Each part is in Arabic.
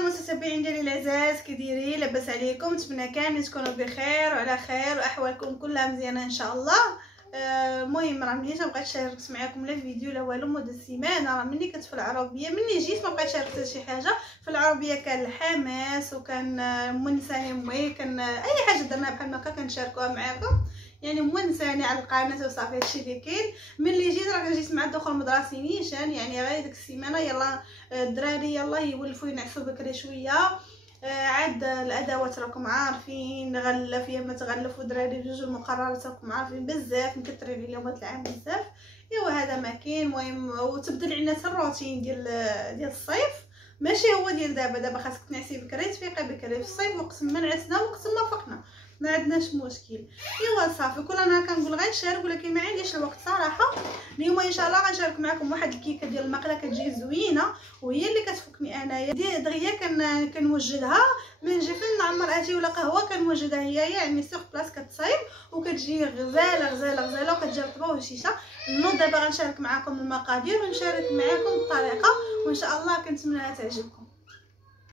المتتبعين ديالي العزاز، كي دايرين؟ لاباس عليكم؟ نتمنى كاملين تكونوا بخير وعلى خير واحوالكم كلها مزيانه ان شاء الله. المهم راه ملي ما بقيتش شاركت معكم لا فيديو لا والو مده السيمانه. راه ملي كنت في العربيه، ملي جيت ما بقيتش شاركت شي حاجه في العربيه. كان الحماس وكان منساني امي، كان اي حاجه درنا بحال هكا كنشاركوها معكم، يعني منساني على القناه وصافي. هادشي اللي كاين. ملي جيت راه جيت مع الدخول المدرسي نيشان، يعني غير ديك السيمانه يلا الدراري يلا يولفوا ينعسوا بكري شويه. عاد الادوات راكم عارفين، غلف يا ما تغلفوا دراري بجوج المقررات راكم عارفين بزاف مكثرين عليهم هاد العام بزاف. ايوا هذا ما كاين. المهم وتبدل علينا الروتين ديال الصيف، ماشي هو ديال دابا خاصك تنعسي بكري تفيقي بكري. في الصيف وقت ما نعسنا وقت ما فقنا ما عندناش مشكل. ايوا صافي كل انا كنقول غنشارك ولكن ما عنديش الوقت صراحه. اليوم ان شاء الله غنشارك معكم واحد الكيكه ديال المقله كتجي زوينه وهي اللي كتفكني انايا دغيا. كنوجدها من نجي فين نعمر اتاي ولا قهوه كنوجدها هي يعني سوغ بلاص كتصايب وكتجي غزاله غزاله غزاله وكتجي رطبه وهشيشه. نوض دابا غنشارك معكم المقادير ونشارك معكم الطريقه وان شاء الله كنتمنى تعجبكم.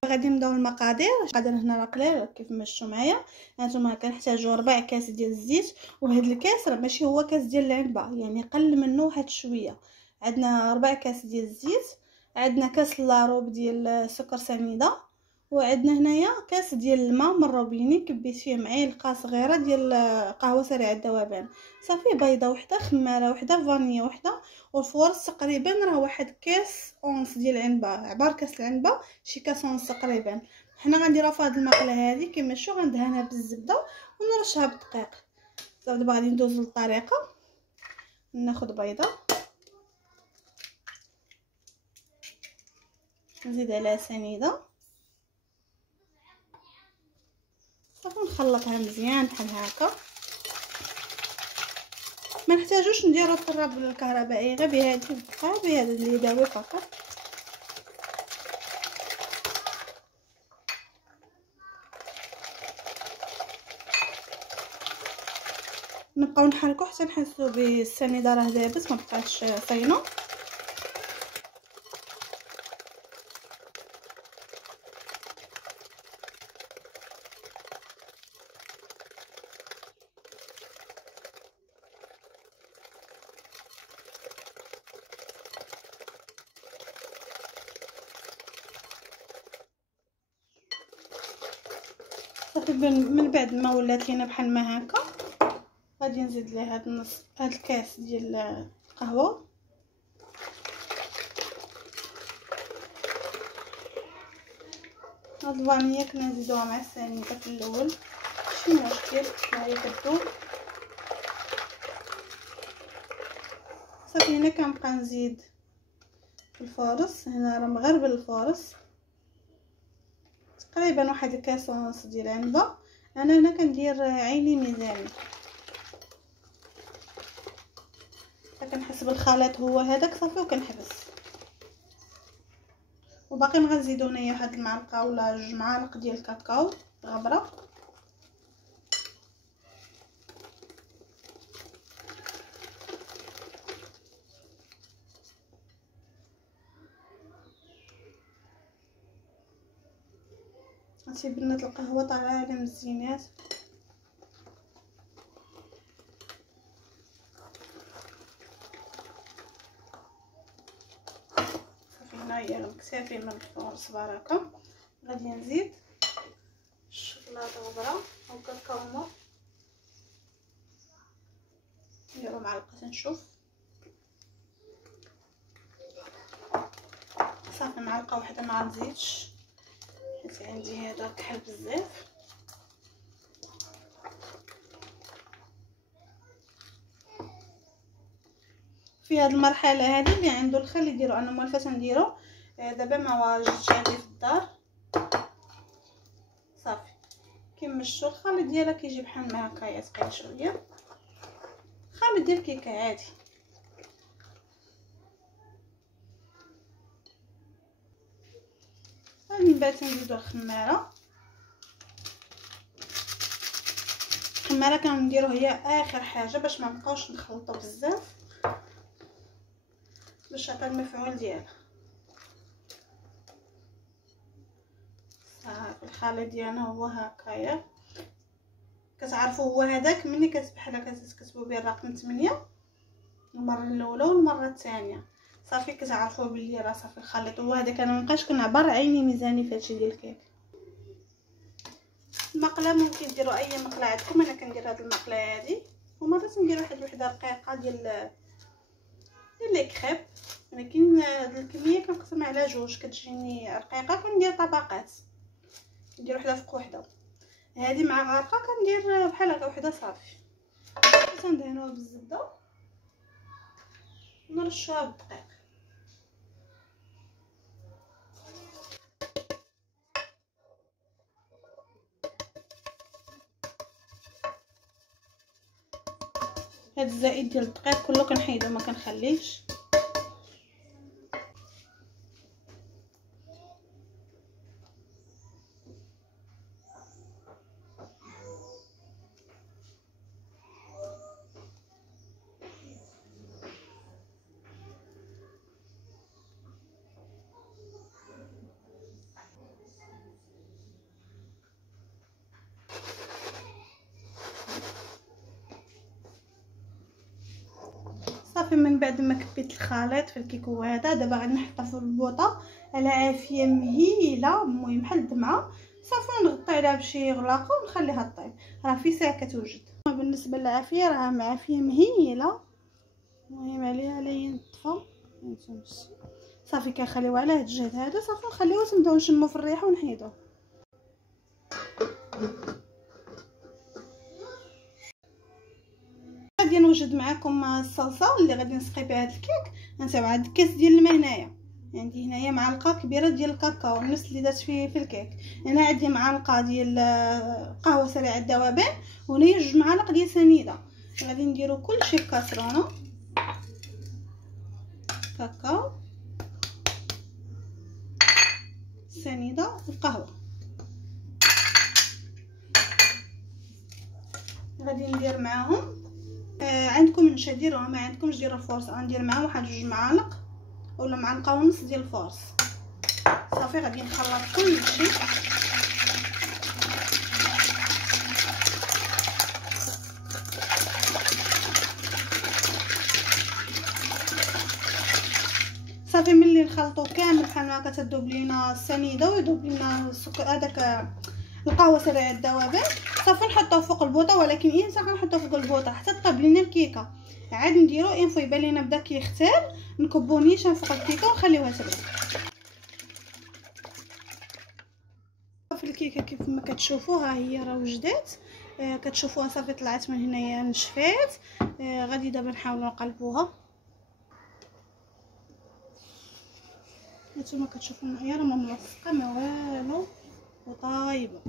غادي نبداو المقادير. هنا راه قليل كيف ما شفتوا معايا. هانتوما كنحتاجوا 4 كاس ديال الزيت، وهاد الكاس راه ماشي هو كاس ديال العنبه، يعني قل منه واحد شويه. عندنا 4 كاس ديال الزيت، عندنا كاس لاروب ديال السكر سنيده، وعندنا هنايا كاس ديال الماء من الروبيني كبيت فيه معلقه صغيره ديال قهوه سريعه الذوبان. صافي بيضه وحده، خماره وحده، فانيا وحده، والفورس تقريبا راه واحد كاس اونص ديال العنبه، عبار كاس العنبه شي كاس اونص تقريبا. حنا غنديرها في هذه المقله هذه كما شو غندهنها بالزبده ونرشها بالدقيق. صافي دابا غادي ندوز للطريقه. ناخذ بيضه نزيد عليها سنيده، صافي نخلطها مزيان بحال هكا. ما نحتاجوش نديرو الطراب الكهربائي، غير بهذه بهذا اللي داوي فقط. نبقاو نحركو حتى نحسو بالسنيده راه دابت ما بقاتش صينو. صافي من بعد ما ولات لينا بحال ما هكا غادي نزيد ليه هاد النص هاد الكاس ديال القهوه. هاد الفانيا كنا نزيدوها مع السنيده في الاول ماشي مشكل، هي كتذوب. صافي هنا كنبقى نزيد في الفارس. هنا راه مغربل الفارس تقريبا واحد كاس ونص ديال العنبه. انا هنا كندير عيني ميزاني، كنحس بالخليط هو هذاك صافي وكنحبس. وباقي غنزيدو هنايا واحد المعلقه ولا 2 معالق ديال الكاكاو غبره. هادشي بنات القهوه طالعه على مزيانات. صافي هنايا مكتفي من الفرص بركه. غادي نزيد الشوكولاته غبره او كاكاو، نديرو معلقه نشوف. صافي معلقه واحده ما غنزيدش حيت عندي هذا كحل بزاف. في هذه المرحله هذه اللي عنده الخل يديرو، انا موالفه نديرو دابا ما واجدش عندي في الدار. صافي كيما شفتوا الخليط ديالها كيجي بحال ما هكايا ثقيل شويه، خليط ديال الكيكه عادي. من بعد نزيدو الخماره. الخماره كنديرو هي اخر حاجه باش ما نبقاوش نخلطو بزاف، باش تعطي المفعول ديالها. الخليط ديالنا هو هكايا. كتعرفوا هو هذاك ملي بحال كتكتبوا به الرقم 8 المره الاولى والمره الثانيه صافي كتعرفوا بلي راه صافي الخليط هو هذاك. انا مابقاش كنعبر عيني ميزاني في هادشي ديال الكيك. المقله ممكن ديروا اي مقله عندكم، انا كندير هاد المقله هادي، ومرات ندير واحد الوحده رقيقه ديال لي كريب، ولكن هاد الكميه كنقسمها على جوج كتجيني رقيقه. كندير طبقات، ندير وحده فوق وحده. هذه مع غارقه كندير بحال هكا وحده صافي. تندهنوها بالزبده ونرشوها بالدقيق. هاد الزائد ديال الدقيق كله كنحيدو ما كنخليهش. صافي من بعد ما كبيت الخليط في الكيكو هذا، دابا غادي نحطها في البوطه على عافيه مهيله، المهم بحال الدمعه صافي، نغطي عليها بشي غلاقه ونخليها طيب. راه في ساعه كتوجد. بالنسبه للعافيه راه معافيه مهيله، المهم عليها لا ينطفى صافي. كنخليوها على هاد الجهد هذا صافي، نخليوها تنبداو نشمو في الريحه ونحيدوه. غادي نوجد معكم الصلصه اللي غادي نسقي بها هاد الكيك. غنساو عاد الكاس ديال الماء هنايا، عندي هنايا معلقه كبيره ديال الكاكاو نفس اللي درت في الكيك. هنا عندي معلقه ديال قهوه سريعه الذوبان، وهنايا 2 معالق ديال سنيده. غادي نديرو كلشي في كاسرونه. كاكاو، سنيده، القهوه. غادي ندير معاهم عندكم نشا ديروها، ما عندكمش ديروا الفورص. غندير معاهم واحد 2 معالق ولا معلقه ونص ديال الفورص. صافي غادي نخلط كلشي. صافي ملي نخلطو كامل بحال هكا تذوب لينا السنيده ويذوب لينا السكر هذاك القهوه سريعه الذوبان، صافي نحطوه فوق البوطه. ولكن امتى كنحطوه فوق البوطه؟ حتى طاب لينا الكيكه. عاد نديرو انفو يبان لينا بدا كيختار، نكبو نيشان فوق الكيكه ونخليوها تبرد. في الكيكه كيف ما كتشوفوها هي راه وجدات. كتشوفوها صافي طلعت من هنايا نشفات. غادي دابا نحاولوا نقلبوها. نتوما كتشوفوا معايا راه ما ملصقه ما والو وطايبه،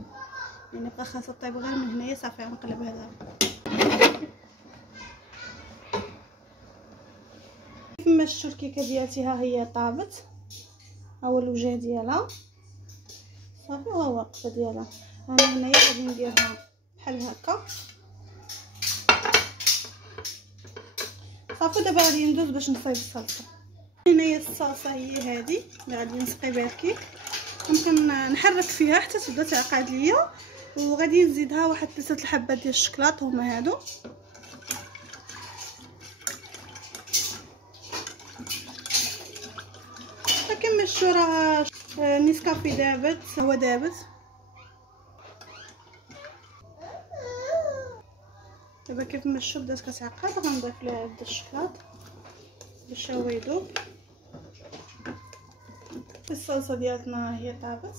يعني بقى خاصها طيب غير من هنايا. صافي غنقلبها دابا. كيف ما شفتوا الكيكه ديالتي ها هي طابت، ها هو الوجه ديالها صافي، وها هو القفه ديالها. انا هنايا غادي نديرها بحال هكا صافي. دابا غادي ندوز باش نصايب الصلصه. هنايا الصلصه هي هذه اللي غادي نسقي بها الكيك. ممكن نحرك فيها حتى تبدا تعقد ليا، وغادي نزيدها واحد 3 الحبات ديال الشكلاط هما هادو. كما شفتوا راه نيسكافي دابت، هو دابت. دابا كيف ما شفتوا بدات كتعقد، غنضيف لها هاد الشكلاط باش هو يذوب. الصلصه ديالنا هي طابت.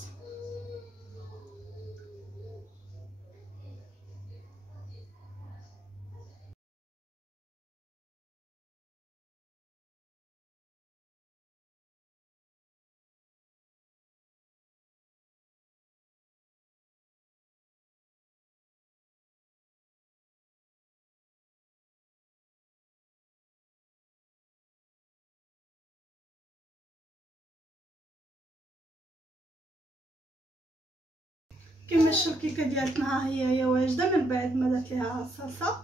كما شفتوا الكيكه ديالتنا ها هي واجده من بعد ما درت ليها الصلصه.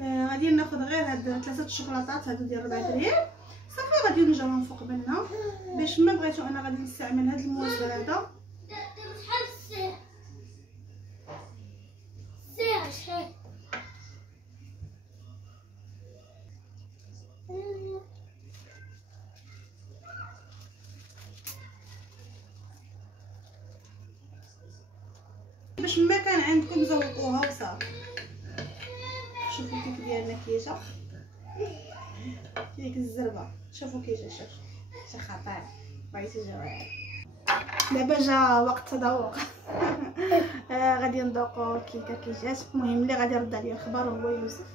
غادي ناخذ غير هاد 3 الشوكولاتات هادو ديال 4 ريال صافي. غادي نجرهم فوق منها باش ما بغيتو انا غادي نستعمل هاد الموزر هذا. باش ما كان عندكم زوقوها وصافي. شوفوا كيف ديالنا كيجا ديك الزربه، شوفوا كيجا شي خطير بغيتي جوعان. دابا جا وقت تذوق. غادي نذوقوا الكيكه كي جات. المهم اللي غادي يرد عليا الخبر هو يوسف.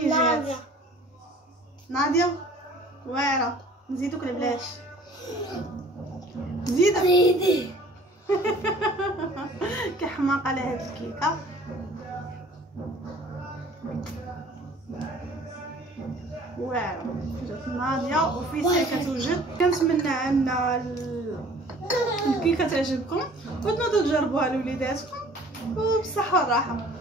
كي جات ناديه واعره. نزيدوك البلاش، زيدي. كحماق على هاد الكيكه. واعره جات ناديه وفي ساعه كتوجد. كنتمنى ان الكيكه تعجبكم وتنوضوا تجربوها لوليداتكم وبالصحه والراحه.